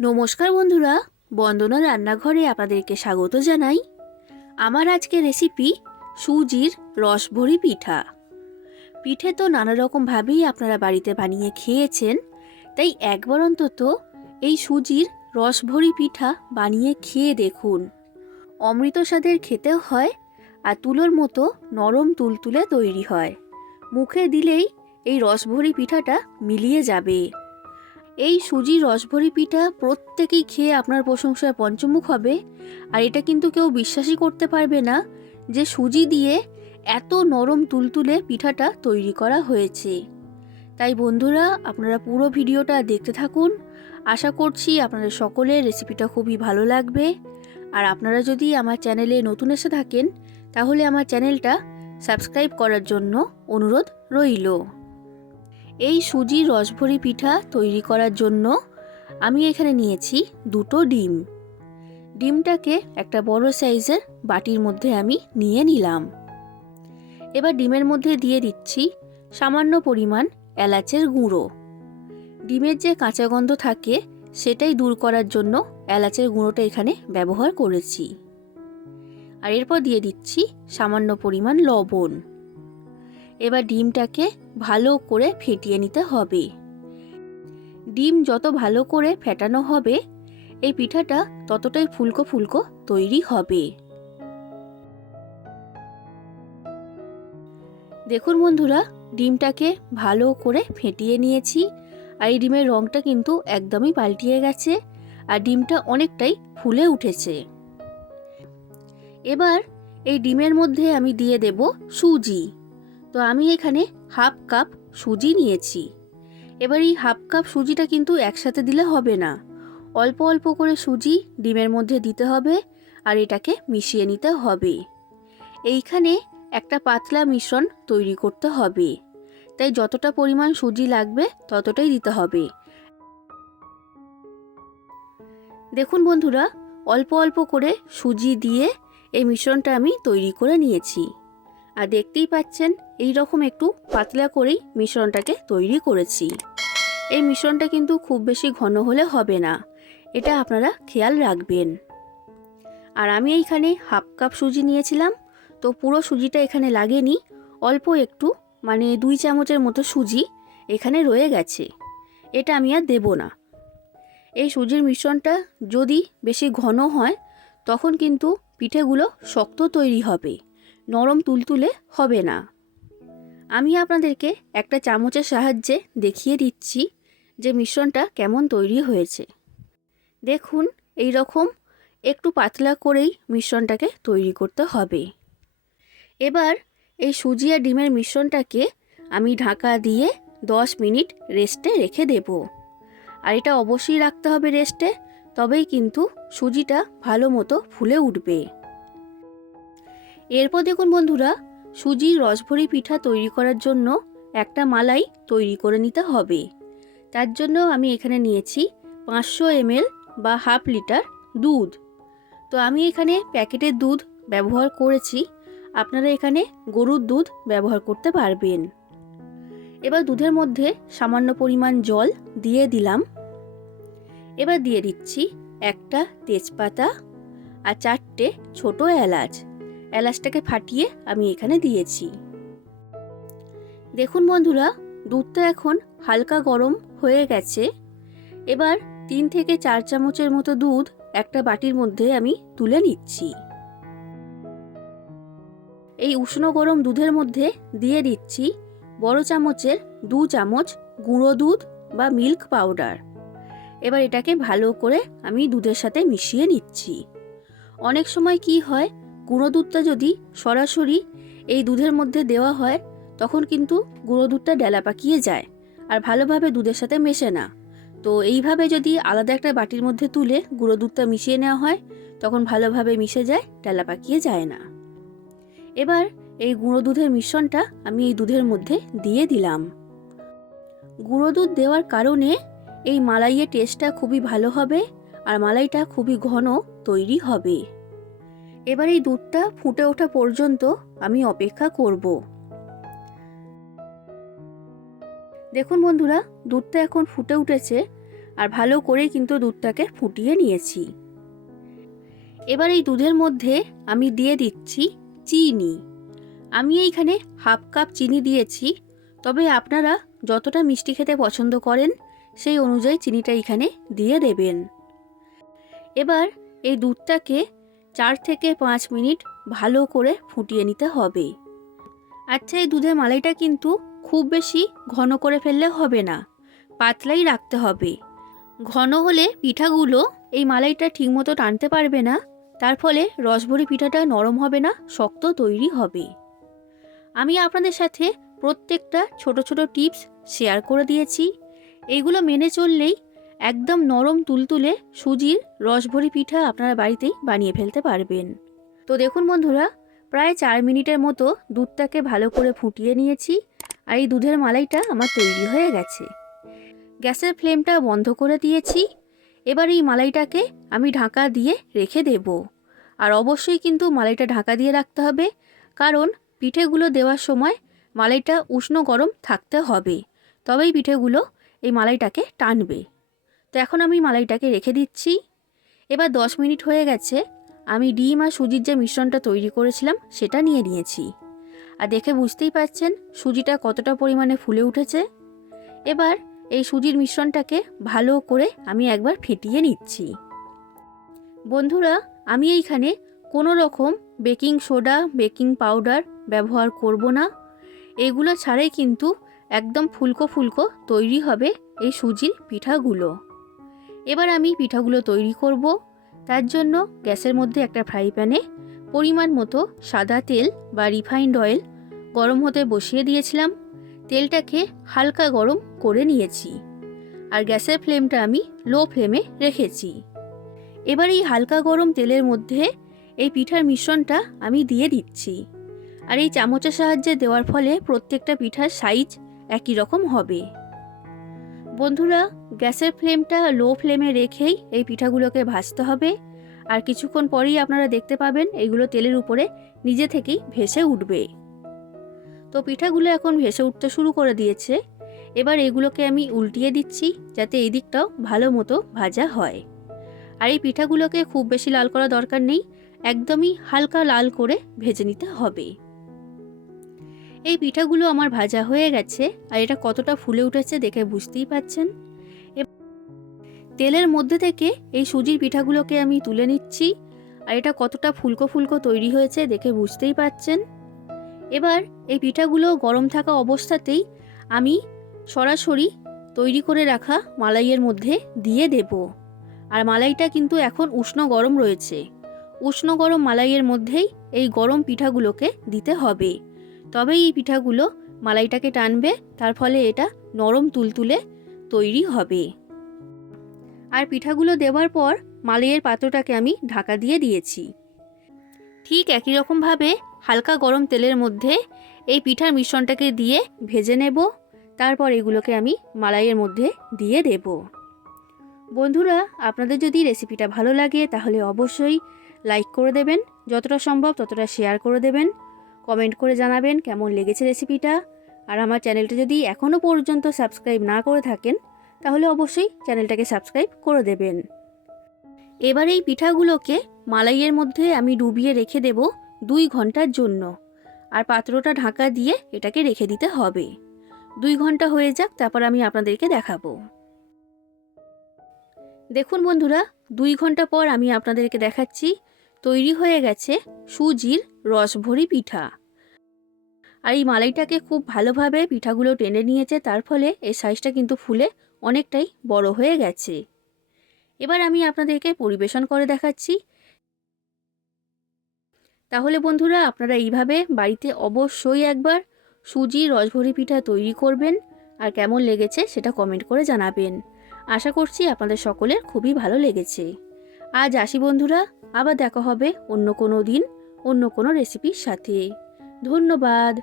নমস্কার বন্ধুরা, বন্দনা রান্নাঘরে আপনাদেরকে স্বাগত জানাই। আমার আজকের রেসিপি সুজির রসভরি পিঠা। পিঠে তো নানা রকমভাবেই আপনারা বাড়িতে বানিয়ে খেয়েছেন, তাই একবার অন্তত এই সুজির রসভরি পিঠা বানিয়ে খেয়ে দেখুন। অমৃত স্বাদের খেতেও হয় আর তুলোর মতো নরম তুলতুলে তৈরি হয়। মুখে দিলেই এই রসভরি পিঠাটা মিলিয়ে যাবে। এই সুজির রসভরি পিঠা প্রত্যেকেই খেয়ে আপনার প্রশংসায় পঞ্চমুখ হবে। আর এটা কিন্তু কেউ বিশ্বাসই করতে পারবে না যে সুজি দিয়ে এত নরম তুলতুলে পিঠাটা তৈরি করা হয়েছে। তাই বন্ধুরা, আপনারা পুরো ভিডিওটা দেখতে থাকুন। আশা করছি আপনাদের সকলের রেসিপিটা খুবই ভালো লাগবে। আর আপনারা যদি আমার চ্যানেলে নতুন এসে থাকেন তাহলে আমার চ্যানেলটা সাবস্ক্রাইব করার জন্য অনুরোধ রইল। এই সুজির রসভরি পিঠা তৈরি করার জন্য আমি এখানে নিয়েছি দুটো ডিম। ডিমটাকে একটা বড় সাইজের বাটির মধ্যে আমি নিয়ে নিলাম। এবার ডিমের মধ্যে দিয়ে দিচ্ছি সামান্য পরিমাণ এলাচের গুঁড়ো। ডিমের যে কাঁচা গন্ধ থাকে সেটাই দূর করার জন্য এলাচের গুঁড়োটা এখানে ব্যবহার করেছি। আর এরপর দিয়ে দিচ্ছি সামান্য পরিমাণ লবণ। এবার ডিমটাকে ভালো করে ফেটিয়ে নিতে হবে। ডিম যত ভালো করে ফেটানো হবে এই পিঠাটা ততটাই ফুলকো ফুলকো তৈরি হবে। দেখুন বন্ধুরা, ডিমটাকে ভালো করে ফেটিয়ে নিয়েছি আর এই ডিমের রঙটা কিন্তু একদমই পাল্টিয়ে গেছে আর ডিমটা অনেকটাই ফুলে উঠেছে। এবার এই ডিমের মধ্যে আমি দিয়ে দেব সুজি। তো আমি এখানে হাফ কাপ সুজি নিয়েছি। এবার এই হাফ কাপ সুজিটা কিন্তু একসাথে দিলে হবে না, অল্প অল্প করে সুজি ডিমের মধ্যে দিতে হবে আর এটাকে মিশিয়ে নিতে হবে। এইখানে একটা পাতলা মিশ্রণ তৈরি করতে হবে, তাই যতটা পরিমাণ সুজি লাগবে ততটাই দিতে হবে। দেখুন বন্ধুরা, অল্প অল্প করে সুজি দিয়ে এই মিশ্রণটা আমি তৈরি করে নিয়েছি। আর দেখতেই পাচ্ছেন এই রকম একটু পাতলা করেই মিশ্রণটাকে তৈরি করেছি। এই মিশ্রণটা কিন্তু খুব বেশি ঘন হলে হবে না, এটা আপনারা খেয়াল রাখবেন। আর আমি এইখানে হাফ কাপ সুজি নিয়েছিলাম, তো পুরো সুজিটা এখানে লাগেনি, অল্প একটু মানে 2 চামচের মতো সুজি এখানে রয়ে গেছে, এটা আমি আর দেব না। এই সুজির মিশ্রণটা যদি বেশি ঘন হয় তখন কিন্তু পিঠেগুলো শক্ত তৈরি হবে, নরম তুলতুলে হবে না। আমি আপনাদেরকে একটা চামচের সাহায্যে দেখিয়ে দিচ্ছি যে মিশ্রণটা কেমন তৈরি হয়েছে। দেখুন, এই রকম একটু পাতলা করেই মিশ্রণটাকে তৈরি করতে হবে। এবার এই সুজি আর ডিমের মিশ্রণটাকে আমি ঢাকা দিয়ে 10 মিনিট রেস্টে রেখে দেব। আর এটা অবশ্যই রাখতে হবে রেস্টে, তবেই কিন্তু সুজিটা ভালো মতো ফুলে উঠবে। এরপর দেখুন বন্ধুরা, সুজির রসভরি পিঠা তৈরি করার জন্য একটা মালাই তৈরি করে নিতে হবে। তার জন্য আমি এখানে নিয়েছি 500 ml বা হাফ লিটার দুধ। তো আমি এখানে প্যাকেটের দুধ ব্যবহার করেছি, আপনারা এখানে গরুর দুধ ব্যবহার করতে পারবেন। এবার দুধের মধ্যে সামান্য পরিমাণ জল দিয়ে দিলাম। এবার দিয়ে দিচ্ছি একটা তেজপাতা আর 4টে ছোট এলাচ। এলাচটাকে ফাটিয়ে আমি এখানে দিয়েছি। দেখুন বন্ধুরা, দুধটা এখন হালকা গরম হয়ে গেছে। এবার 3 থেকে 4 চামচের মতো দুধ একটা বাটির মধ্যে আমি তুলে নিচ্ছি। এই উষ্ণ গরম দুধের মধ্যে দিয়ে দিচ্ছি বড় চামচের 2 চামচ গুঁড়ো দুধ বা মিল্ক পাউডার। এবার এটাকে ভালো করে আমি দুধের সাথে মিশিয়ে নিচ্ছি। অনেক সময় কি হয়, গুঁড়ো দুধটা যদি সরাসরি এই দুধের মধ্যে দেওয়া হয় তখন কিন্তু গুঁড়ো দুধটা ডেলা পাকিয়ে যায় আর ভালোভাবে দুধের সাথে মেশে না। তো এইভাবে যদি আলাদা একটা বাটির মধ্যে তুলে গুঁড়ো দুধটা মিশিয়ে নেওয়া হয় তখন ভালোভাবে মিশে যায়, ডেলা পাকিয়ে যায় না। এবার এই গুঁড়ো দুধের মিশ্রণটা আমি এই দুধের মধ্যে দিয়ে দিলাম। গুঁড়ো দুধ দেওয়ার কারণে এই মালাইয়ের টেস্টটা খুবই ভালো হবে আর মালাইটা খুবই ঘন তৈরি হবে। এবার এই দুধটা ফুটে ওঠা পর্যন্ত আমি অপেক্ষা করব। দেখুন বন্ধুরা, দুধটা এখন ফুটে উঠেছে আর ভালো করে কিন্তু দুধটাকে ফুটিয়ে নিয়েছি। এবার এই দুধের মধ্যে আমি দিয়ে দিচ্ছি চিনি। আমি এইখানে হাফ কাপ চিনি দিয়েছি, তবে আপনারা যতটা মিষ্টি খেতে পছন্দ করেন সেই অনুযায়ী চিনিটা এখানে দিয়ে দেবেন। এবার এই দুধটাকে 4 থেকে 5 মিনিট ভালো করে ফুটিয়ে নিতে হবে। আচ্ছা, এই দুধের মালাইটা কিন্তু খুব বেশি ঘন করে ফেললে হবে না, পাতলাই রাখতে হবে। ঘন হলে পিঠাগুলো এই মালাইটা ঠিকমতো টানতে পারবে না, তার ফলে রসভরি পিঠাটা নরম হবে না, শক্ত তৈরি হবে। আমি আপনাদের সাথে প্রত্যেকটা ছোট ছোট টিপস শেয়ার করে দিয়েছি। এইগুলো মেনে চললেই একদম নরম তুলতুলে সুজির রসভরি পিঠা আপনারা বাড়িতেই বানিয়ে ফেলতে পারবেন। তো দেখুন বন্ধুরা, প্রায় 4 মিনিটের মতো দুধটাকে ভালো করে ফুটিয়ে নিয়েছি, আর এই দুধের মালাইটা আমার তৈরি হয়ে গেছে। গ্যাসের ফ্লেমটা বন্ধ করে দিয়েছি। এবার এই মালাইটাকে আমি ঢাকা দিয়ে রেখে দেব। আর অবশ্যই কিন্তু মালাইটা ঢাকা দিয়ে রাখতে হবে, কারণ পিঠেগুলো দেওয়ার সময় মালাইটা উষ্ণ গরম থাকতে হবে, তবেই পিঠেগুলো এই মালাইটাকে টানবে। তো এখন আমি মালাইটাকে রেখে দিচ্ছি। এবার 10 মিনিট হয়ে গেছে। আমি ডিম আর সুজির যে মিশ্রণটা তৈরি করেছিলাম সেটা নিয়ে নিয়েছি, আর দেখে বুঝতেই পারছেন সুজিটা কতটা পরিমাণে ফুলে উঠেছে। এবার এই সুজির মিশ্রণটাকে ভালো করে আমি একবার ফেটিয়ে নিচ্ছি। বন্ধুরা, আমি এইখানে কোনো রকম বেকিং সোডা, বেকিং পাউডার ব্যবহার করব না। এগুলো ছাড়াই কিন্তু একদম ফুলকো ফুলকো তৈরি হবে এই সুজির পিঠাগুলো। এবার আমি পিঠাগুলো তৈরি করব। তার জন্য গ্যাসের মধ্যে একটা ফ্রাই প্যানে পরিমাণ মতো সাদা তেল বা রিফাইন্ড অয়েল গরম হতে বসিয়ে দিয়েছিলাম। তেলটাকে হালকা গরম করে নিয়েছি, আর গ্যাসের ফ্লেমটা আমি লো ফ্লেমে রেখেছি। এবার এই হালকা গরম তেলের মধ্যে এই পিঠার মিশ্রণটা আমি দিয়ে দিচ্ছি, আর এই চামচের সাহায্যে দেওয়ার ফলে প্রত্যেকটা পিঠার সাইজ একই রকম হবে। বন্ধুরা, গ্যাসের ফ্লেমটা লো ফ্লেমে রেখেই এই পিঠাগুলোকে ভাজতে হবে, আর কিছুক্ষণ পরেই আপনারা দেখতে পাবেন এইগুলো তেলের উপরে নিজে থেকেই ভেসে উঠবে। তো পিঠাগুলো এখন ভেসে উঠতে শুরু করে দিয়েছে। এবার এগুলোকে আমি উল্টিয়ে দিচ্ছি যাতে এই দিকটাও ভালো মতো ভাজা হয়। আর এই পিঠাগুলোকে খুব বেশি লাল করা দরকার নেই, একদমই হালকা লাল করে ভেজে নিতে হবে। এই পিঠাগুলো আমার ভাজা হয়ে গেছে, আর এটা কতটা ফুলে উঠেছে দেখে বুঝতেই পাচ্ছেন। তেলের মধ্যে থেকে এই সুজির পিঠাগুলোকে আমি তুলে নিচ্ছি, আর এটা কতটা ফুলকো ফুলকো তৈরি হয়েছে দেখে বুঝতেই পাচ্ছেন। এবার এই পিঠাগুলো গরম থাকা অবস্থাতেই আমি সরাসরি তৈরি করে রাখা মালাইয়ের মধ্যে দিয়ে দেব। আর মালাইটা কিন্তু এখন উষ্ণ গরম রয়েছে। উষ্ণ গরম মালাইয়ের মধ্যেই এই গরম পিঠাগুলোকে দিতে হবে, তবেই এই পিঠাগুলো মালাইটাকে টানবে, তার ফলে এটা নরম তুলতুলে তৈরি হবে। আর পিঠাগুলো দেওয়ার পর মালাইয়ের পাত্রটাকে আমি ঢাকা দিয়ে দিয়েছি। ঠিক একই রকমভাবে হালকা গরম তেলের মধ্যে এই পিঠার মিশ্রণটাকে দিয়ে ভেজে নেব, তারপর এগুলোকে আমি মালাইয়ের মধ্যে দিয়ে দেব। বন্ধুরা, আপনাদের যদি রেসিপিটা ভালো লাগে তাহলে অবশ্যই লাইক করে দেবেন, যতটা সম্ভব ততটা শেয়ার করে দেবেন, কমেন্ট করে জানাবেন কেমন লেগেছে রেসিপিটা। আর আমার চ্যানেলটা যদি এখনও পর্যন্ত সাবস্ক্রাইব না করে থাকেন তাহলে অবশ্যই চ্যানেলটাকে সাবস্ক্রাইব করে দেবেন। এবার এই পিঠাগুলোকে মালাইয়ের মধ্যে আমি ডুবিয়ে রেখে দেব 2 ঘন্টার জন্য, আর পাত্রটা ঢাকা দিয়ে এটাকে রেখে দিতে হবে। 2 ঘন্টা হয়ে যাক, তারপর আমি আপনাদেরকে দেখাবো। দেখুন বন্ধুরা, 2 ঘন্টা পর আমি আপনাদেরকে দেখাচ্ছি তৈরি হয়ে গেছে সুজির রসভরি পিঠা। আর এই মালাইটাকে খুব ভালোভাবে পিঠাগুলো টেনে নিয়েছে, তার ফলে এর সাইজটা কিন্তু ফুলে অনেকটাই বড় হয়ে গেছে। এবার আমি আপনাদেরকে পরিবেশন করে দেখাচ্ছি। তাহলে বন্ধুরা, আপনারা এইভাবে বাড়িতে অবশ্যই একবার সুজির রসভরি পিঠা তৈরি করবেন, আর কেমন লেগেছে সেটা কমেন্ট করে জানাবেন। আশা করছি আপনাদের সকলের খুবই ভালো লেগেছে। আজ আসি বন্ধুরা, আবার দেখা হবে অন্য কোনো দিন অন্য কোনো রেসিপির সাথে। ধন্যবাদ।